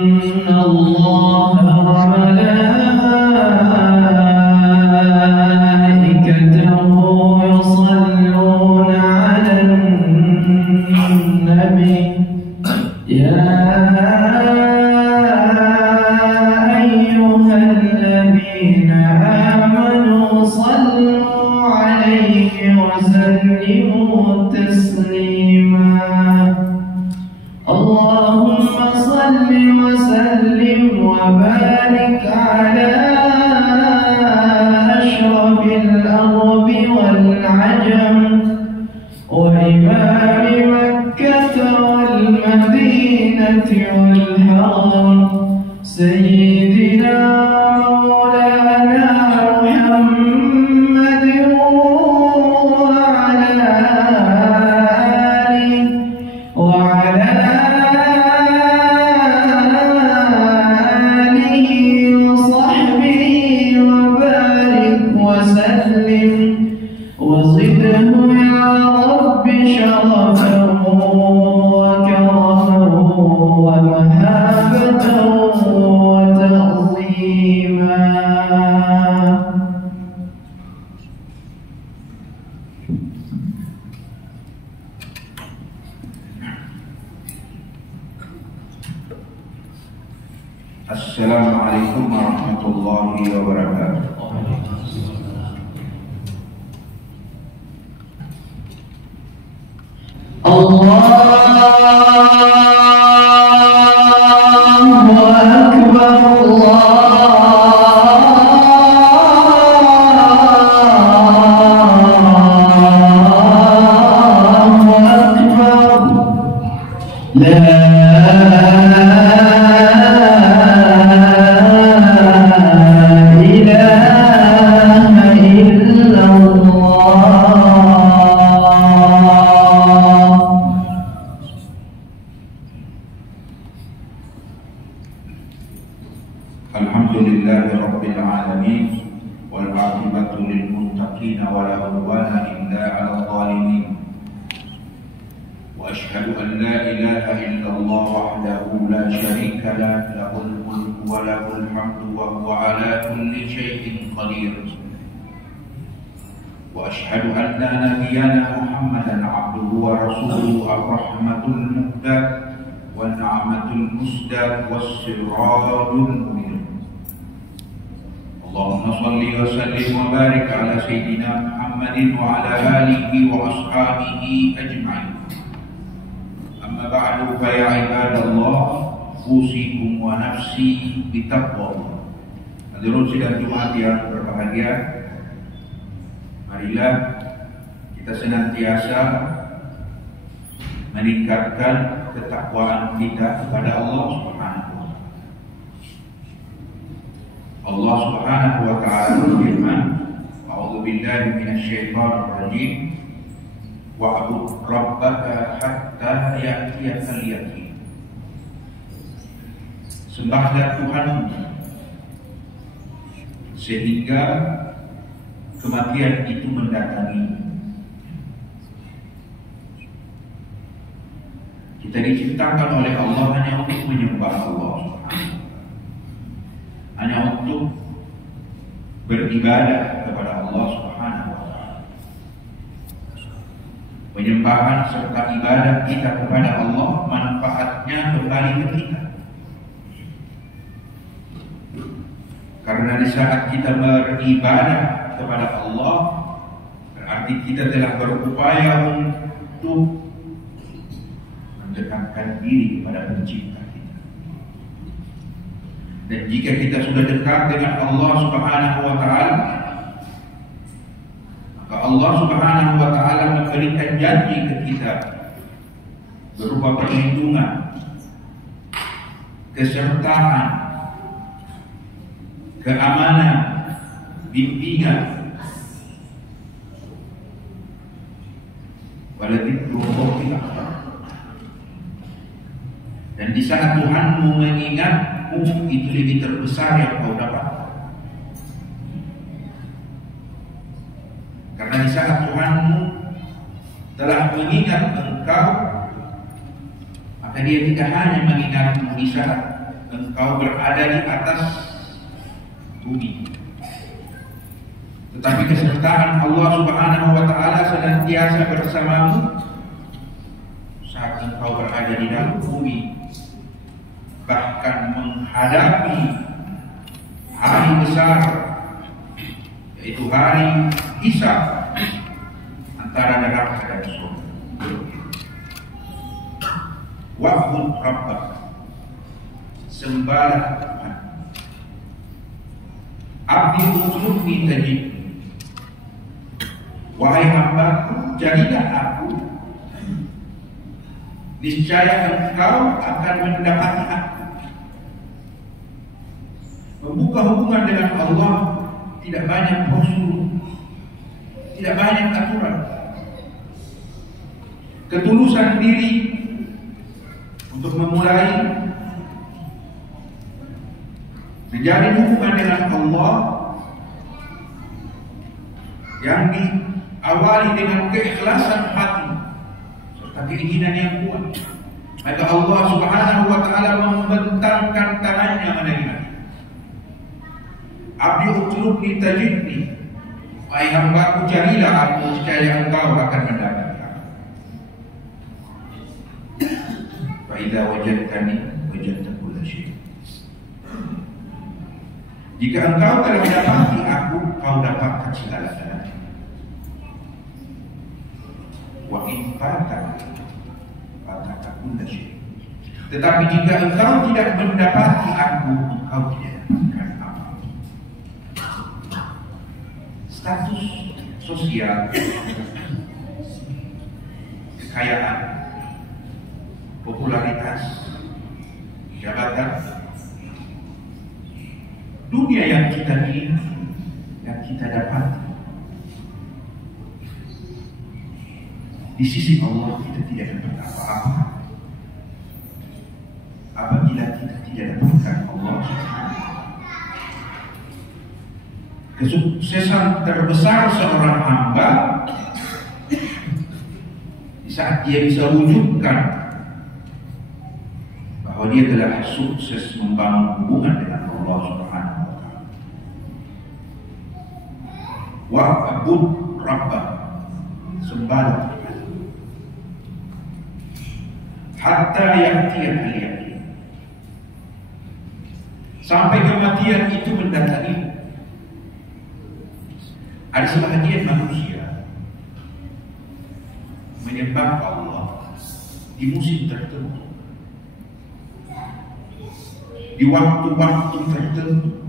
الله وملائكته يصلون على النبي يا أيها الذين آمنوا صلوا عليه وسلموا تسليما اللهم صل وسلم وبارك على أشرف الأرض والعجم وإمام مكة والمدينة والحرم سيدنا مولانا محمد وعلى آله وعلى آله وصحبه وبارك وسلم وزده يا رب شرفا وكرما ومهابة وتعظيما. Assalamualaikum warahmatullahi wabarakatuh. Allahu Akbar, Allahu Akbar, la Alhamdulillahi Rabbil Alamin wal aqibatu lil muttaqin wa la udwana illa 'alal zalimin wa ashhadu an la ilaha illallah wahdahu la syarika lah lahul mulku wa lahul hamdu wa huwa 'ala kulli syai'in qadir wa ashhadu anna nabiyyana Muhammadan 'abduhu wa rasuluhu ar-rahmatul muhdad wal ni'matul musdad was sirajul munir. Allahumma salli wa sallim wa barik ala Sayyidina Muhammadin wa ala alihi wa ashabihi ajma'in. Amma ba'du fa ya ibadallah, usikum wa nafsi bitaqwa. Hadirin sidang Jumat yang berbahagia, marilah kita senantiasa meningkatkan ketakwaan kita kepada Allah Subhanahu. Allah Subhanahu wa ta'ala berfirman, A'udzu billahi minasyaitonir rajim, wa'bud rabbaka hatta ya'tiyakal yaqin. Sembahlah Tuhanmu sehingga kematian itu mendatangi. Kita diciptakan oleh Allah hanya untuk menyembah Allah Subhanahu, hanya untuk beribadah kepada Allah Subhanahu wa ta'ala. Penyembahan serta ibadah kita kepada Allah manfaatnya kembali ke kita. Karena di saat kita beribadah kepada Allah, berarti kita telah berupaya untuk mendekatkan diri kepada Pencipta. Dan jika kita sudah dekat dengan Allah Subhanahu wa ta'ala, maka Allah Subhanahu wa ta'ala memberikan janji ke kita berupa perlindungan, kesertaan, keamanan, bimbingan. Waladzikrullahi akbar. Dan di saat Tuhanmu mengingatmu, itu lebih terbesar yang kau dapat. Karena di saat Tuhanmu telah mengingat engkau, maka Dia tidak hanya mengingatmu di saat engkau berada di atas bumi, tetapi kesertaan Allah Subhanahu wa Ta'ala senantiasa bersamamu saat engkau berada di dalam bumi, bahkan menghadapi hari besar, yaitu hari hisab antara neraka dan surga. Wa'bud rabbak, sembahlah Tuhan. Abdi utlubni tajid, wahai hambaku, jadilah aku, niscaya engkau akan mendapati aku. Membuka hubungan dengan Allah tidak banyak prosedur, tidak banyak aturan. Ketulusan diri untuk memulai menjalin hubungan dengan Allah yang diawali dengan keikhlasan hati serta keinginan yang kuat, maka Allah Subhanahu wa Ta'ala membentangkan tangannya menerima. Abdi utlubni tajidni, wahai hambaku, carilah aku, niscaya engkau akan mendapat. Fa idza wajadtani wajadta kulla syai'. Jika engkau telah mendapati aku, kau dapatkan segala-galanya. Wa in fataka kulla syai'. Tetapi jika engkau tidak mendapati aku, engkau tidak dapatkan apa. Status sosial, kekayaan, popularitas, jabatan, dunia yang kita ingin, yang kita dapat, di sisi Allah kita tidak dapat apa-apa apabila kita tidak dapatkan Allah. Kesuksesan terbesar seorang hamba di saat dia bisa wujudkan bahwa dia telah sukses membangun hubungan dengan Allah Subhanahu wa Ta'ala. Wa'bud rabbak, sembahlah hatta ya'tiyakal yaqin, sampai kematian itu mendatangi. Ada sebahagian manusia menyembah Allah di musim tertentu, di waktu-waktu tertentu,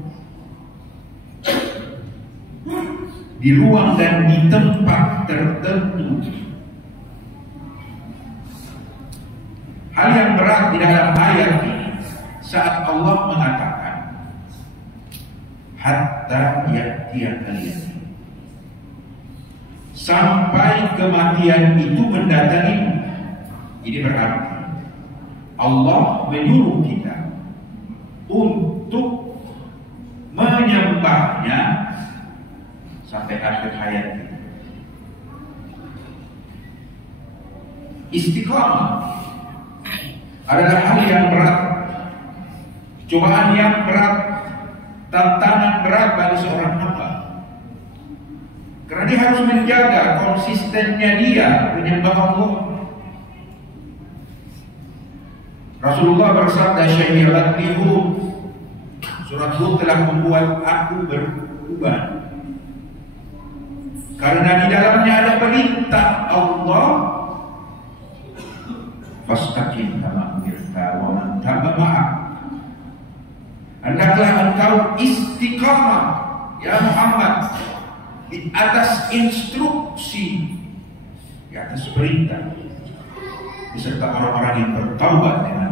di ruang dan di tempat tertentu. Hal yang berat di dalam ayat ini saat Allah mengatakan hatta ya'tiyakal yaqin, sampai kematian itu mendatangi. Ini berarti Allah menyuruh kita untuk menyembahnya sampai akhir hayat kita. Istiqamah adalah hal yang berat, cobaan yang berat, tantangan berat bagi seorang hamba. Karena dia harus menjaga konsistennya dia menyembah Allah. Rasulullah bersabda, "Syai'at Hud, surat Hud telah membuat aku berubah." Karena di dalamnya ada perintah Allah, "Fastaqim kama umirta wa man taba ma'ak." Hendaklah engkau istiqamah ya Muhammad di atas instruksi, di atas perintah, beserta orang-orang yang bertaubat dengan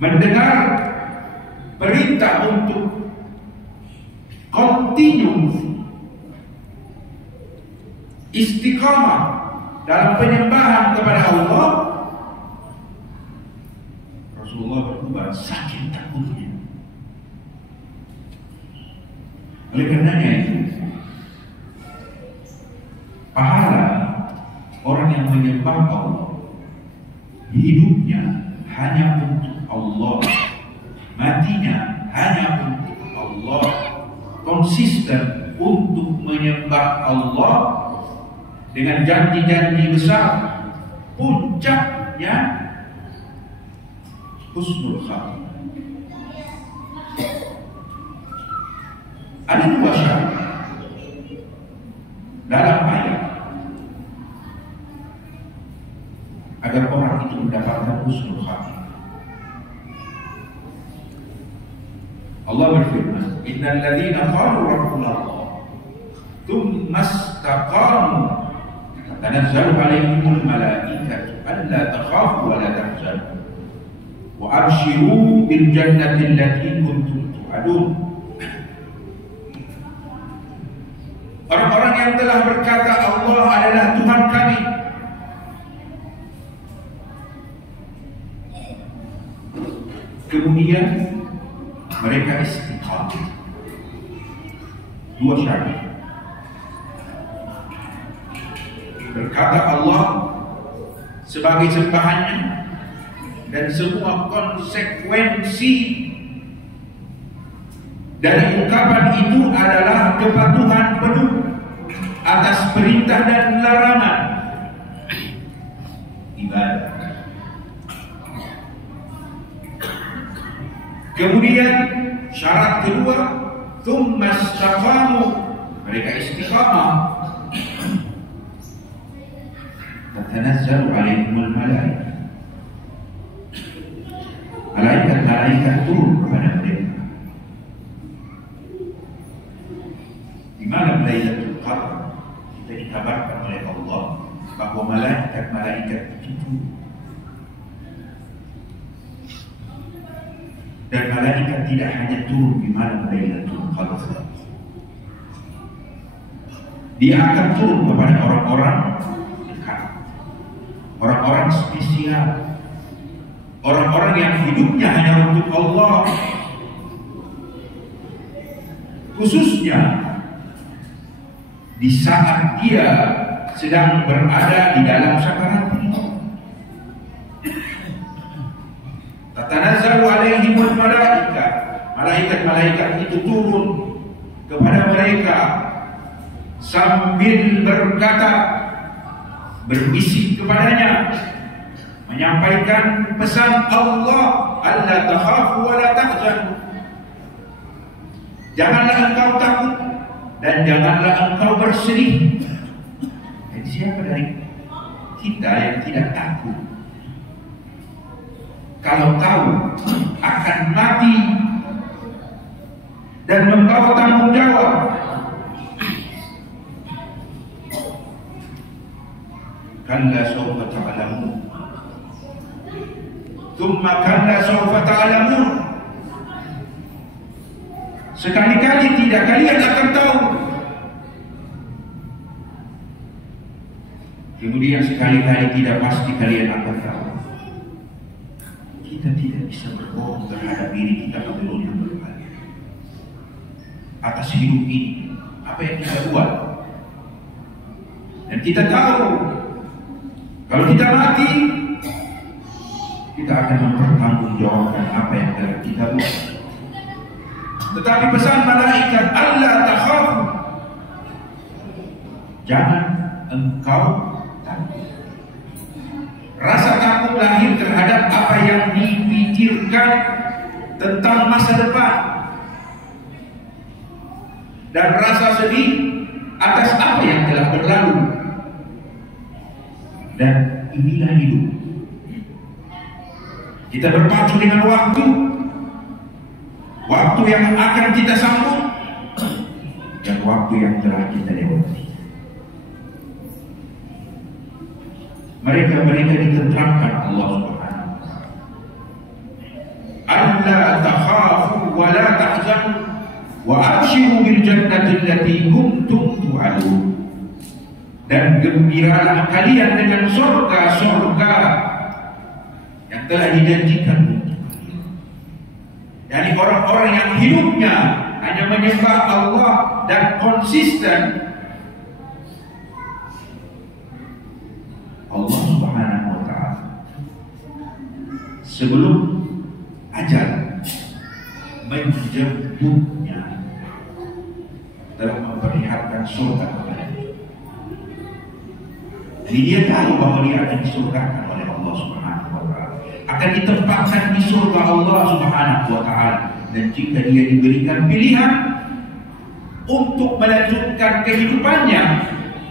mendengar perintah untuk continue istiqamah dalam penyembahan kepada Allah. Rasulullah berubah saking takutnya. Oleh karenanya itu, pahala orang yang menyembah Allah hidupnya hanya untuk Allah, matinya hanya untuk Allah, konsisten untuk menyembah Allah dengan janji-janji besar, puncaknya husnul khatimah. Ada dua syarat dalam ayat agar orang itu mendapatkan husnul khatimah. Allah berfirman, innal ladzina qalu rabbuna Allah tsumma istaqamu tanazzalu alaihimul malaikatu alla takhafu wa la tahzanu wa abshiru bil jannati allati kuntum tu'adun. Orang-orang yang telah berkata Allah adalah Tuhan kami, kemudian mereka istiqamah. Dua syarat. Berkata Allah sebagai sembahannya, dan semua konsekuensi dari ungkapan itu adalah kepatuhan penuh atas perintah dan larangan ibadah. Kemudian syarat kedua, tsumma istaqamu, mereka istiqamah. Tatanazzalu alaihimul malaikah, malaikat turun kepada mereka. Di malam Lailatul Qadar kita dikabarkan oleh Allah bahwa malaikat itu turun. Dan malaikat tidak hanya turun di malam Lailatul Qadar, dia akan turun kepada orang-orang dekat, orang-orang spesial, orang-orang yang hidupnya hanya untuk Allah, khususnya di saat dia sedang berada di dalam sakaratul maut. Tatanazzalu alaihimul malaikah, malaikat-malaikat itu turun kepada mereka sambil berkata, berbisik kepadanya, menyampaikan pesan Allah, alla takhafu wa la tahzanu, janganlah engkau takut dan janganlah engkau bersedih. Dan siapa dari kita yang tidak takut kalau tahu akan mati dan membawa tanggung jawab? Kalla sawfa ta'lamun, tsumma kalla sawfa ta'lamun. Sekali-kali tidak kalian akan tahu, kemudian sekali-kali tidak pasti kalian akan tahu. Kita tidak bisa berbohong terhadap diri kita sebelum yang berbalik atas hidup ini, apa yang kita buat. Dan kita tahu kalau kita mati, kita akan mempertanggungjawabkan apa yang telah kita buat. Tetapi pesan malaikat, Allah takhafu, jangan engkau takut. Rasa takut lahir terhadap apa yang dipikirkan tentang masa depan, dan rasa sedih atas apa yang telah berlalu. Dan inilah hidup. Kita berpacu dengan waktu, waktu yang akan kita sambung dan waktu yang telah kita lewati. Mereka ditenteramkan Allah Subhanahu wa ta'ala. Alla takhafu wa la tahzanu wa abshiru bil jannati allati kuntum tu'adun. Dan gembiralah kalian dengan surga-surga yang telah dijanjikan untuk kalian. Yani orang-orang yang hidupnya hanya menyembah Allah dan konsisten, Allah Subhanahu wa ta'ala sebelum ajal menjemputnya dalam memperlihatkan surga kepadanya. Jadi dia tahu bahwa dia akan disurgakan oleh Allah Subhanahu wa Ta'ala, akan ditempatkan di surga Allah Subhanahu wa Ta'ala. Dan jika dia diberikan pilihan untuk melanjutkan kehidupannya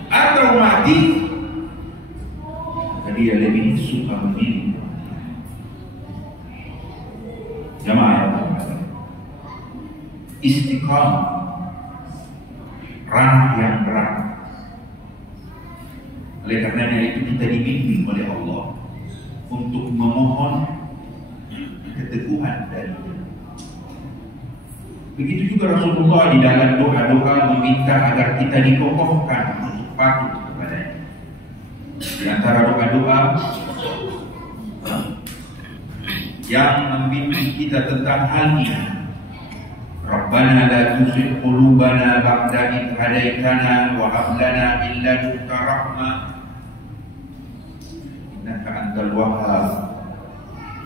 atau mati, maka dia lebih suka memilih jamaah istiqamah, ranah yang berat. Oleh karenanya itu kita dibimbing oleh Allah untuk memohon keteguhan darinya. Begitu juga Rasulullah di dalam doa-doa meminta agar kita dikokohkan untuk patuh kepadanya. Di antara doa-doa yang membimbing kita tentang hal ini, Rabbana la tuzigh qulubana ba'da idh hadaitana wa hab lana min ladunka rahmah innaka antal wahhab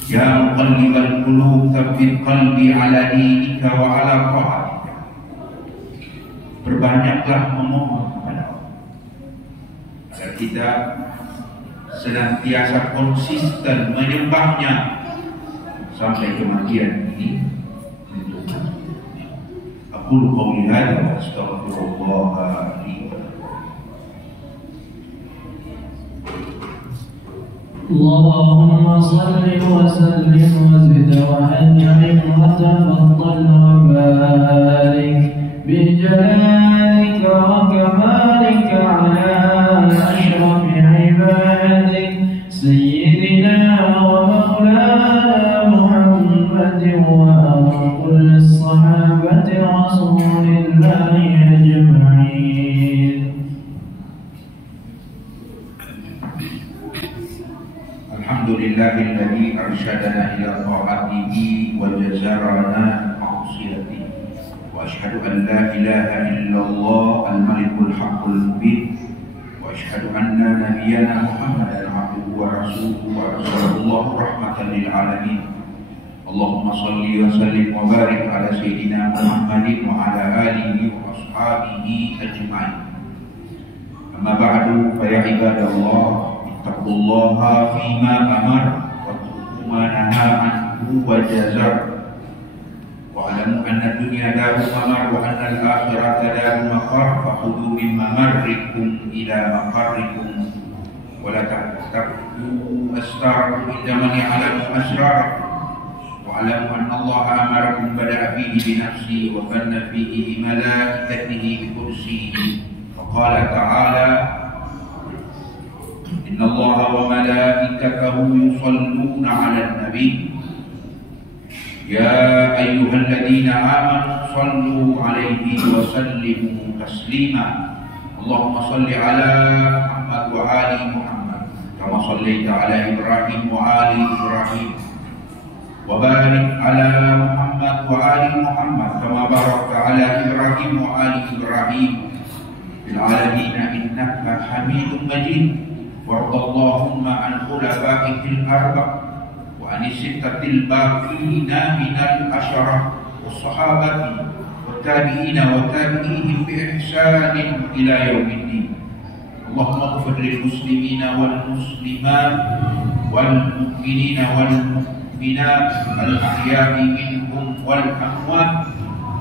ya muqallibal qulub tsabbit qalbi ala dinika wa ala ta'atika. Berbanyaklah memohon kepada Allah agar kita senantiasa konsisten menyembahnya sampai kematian ini. Aqulu qawli hadza wa astaghfirullah li wa اللهم صل وسلم وزد وأنعم وتفضل وبارك بجلالك وكمالك على أشرف عبادك سيدنا ومولانا محمد وعلى كل الصحابة رسول الله أجمعين. Alhamdulillahilladzi arsyadana ila ta'atihi wa jazarana ma'siyatihi wa asyhadu an la ilaha illallah al-malikul haqqul mubin wa asyhadu anna nabiyyana Muhammadan abduhu wa rasuluhu wa arsalallahu rahmatan lil alamin. Allahumma salli wa sallim wa barik ala sayyidina Muhammadin wa ala alihi wa ashabihi ajma'in. Amma ba'du, fa ya ibadallah ittaqullaha fima amar wa tuqu ma naha anhu wa jazar wa alamu anna dunya daru mamar wa anna al-akhirata daru maqar fa khudhu min mamarrikum ila maqarrikum wa la taqtu astarakum inda man ya'lamu asrarakum wa alamu anna Allah amarakum bada'a fihi bi nafsi wa fanna fihi bi malaikatihi bi kursihi wa qala ta'ala إن الله وملائكته يصلون على النبي يا أيها الذين آمنوا صلوا عليه وسلموا تسليما اللهم صل على محمد وآل محمد كما صليت على إبراهيم وآل إبراهيم وبارك على محمد وآل محمد كما باركت على إبراهيم وآل إبراهيم في العالمين إنك حميد مجيد. وارض اللهم عن خلفائك الأربع وعن الستة الباقين من العشرة والصحابة والتابعين وتابعيهم بإحسان إلى يوم الدين. اللهم اغفر للمسلمين والمسلمات والمؤمنين والمؤمنات الأحياء منهم والأموات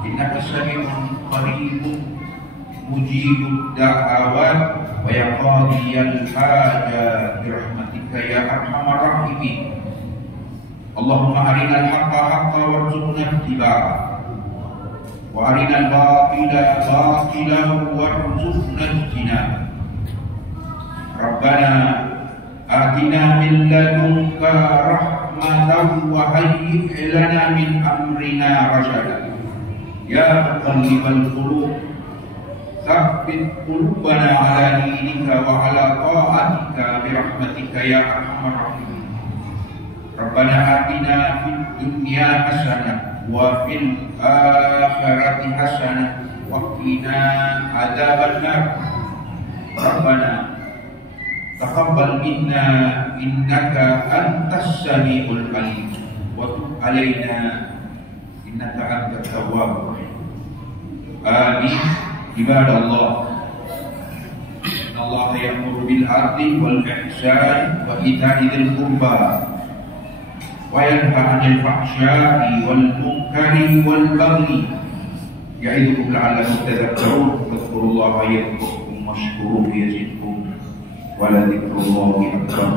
إنك سميع قريب مجيب الدعوات ويا قاضي الحاجات برحمتك يا أرحم الراحمين. اللهم أرنا الحق حقا وارزقنا اتباعه وأرنا الباطل باطلا وارزقنا اجتنابه. ربنا آتنا من لدنك رحمة وهيئ لنا من أمرنا رشدا يا مقلب القلوب ثبت قلوبنا على دينك وعلى طاعتك برحمتك يا أرحم الراحمين. ربنا آتنا في الدنيا حسنة وفي الآخرة حسنة وقنا عذاب النار. ربنا taqabbal minna innaka antas samiul alim wa tub alaina innaka antat tawwabur rahim. Amin. Ibadallah, Allah ya'muru bil adli wal ihsan wa ita'i dzil qurba wa yanha 'anil fahsya'i wal munkari wal baghi ya'idukum la'allakum tadhakkarun. Fadhkurullaha yadhkurkum washkuruhu yazidkum wa la dzikrullahi akbar.